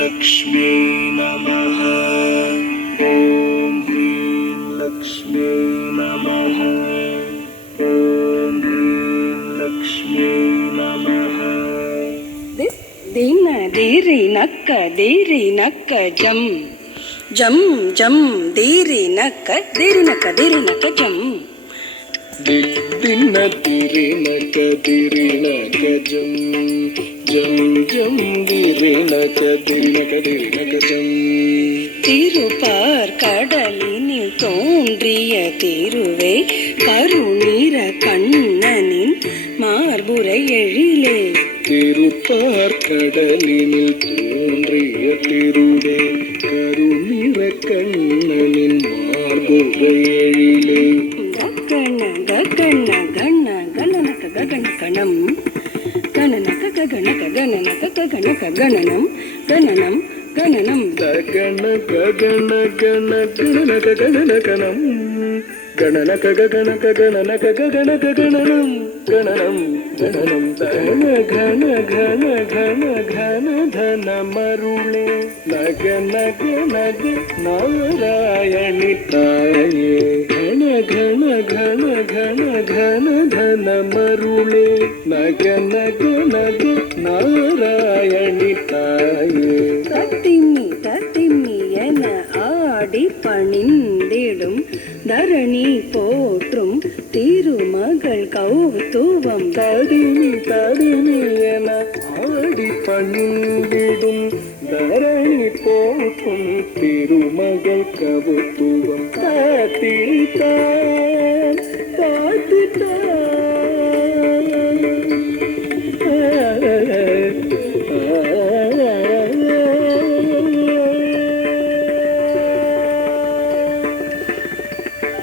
लक्ष्मी नमः। ॐ ह्रीं लक्ष्मी नमः। ॐ ह्रीं लक्ष्मी नमः। दीन दीरी नक्क जम जम जम दीरी नक्क जम दिन दीरी नक्क जम जम जम दीरी नक्क जम। திருப்பார் கடலினில் தோன்றிய திருவே கருநீர கண்ணனின் மார்புரை எழிலே. திருப்பார் கடலினில் தோன்றிய திருவே கருநீர கண்ணனின் மார்புரை எழிலே. கண கண கண கணனக ககன கணம் கணனக ககனக கணனக ககனக கணனம் கணனம் கணனம் கண ககன கண கணனக கணனகணம் கணனக ககனக கணனக ககனக கணனம் கணனம் கணனம் தன கண கண கண கண தன மருளே நக நக நக நாராயணி தாயே. கண கண கண கண கண தன மருளே நக நக நக நாராயணி தாயே. தத்திம்மி என ஆடி பணிந்திடும் தரணி போற்றும் திருமகள் கௌதுவம். தடினி என ஆடி பணிந்திடும் தரணி போற்றும் திருமகள் கௌதுவம். தாத்திரி தாயே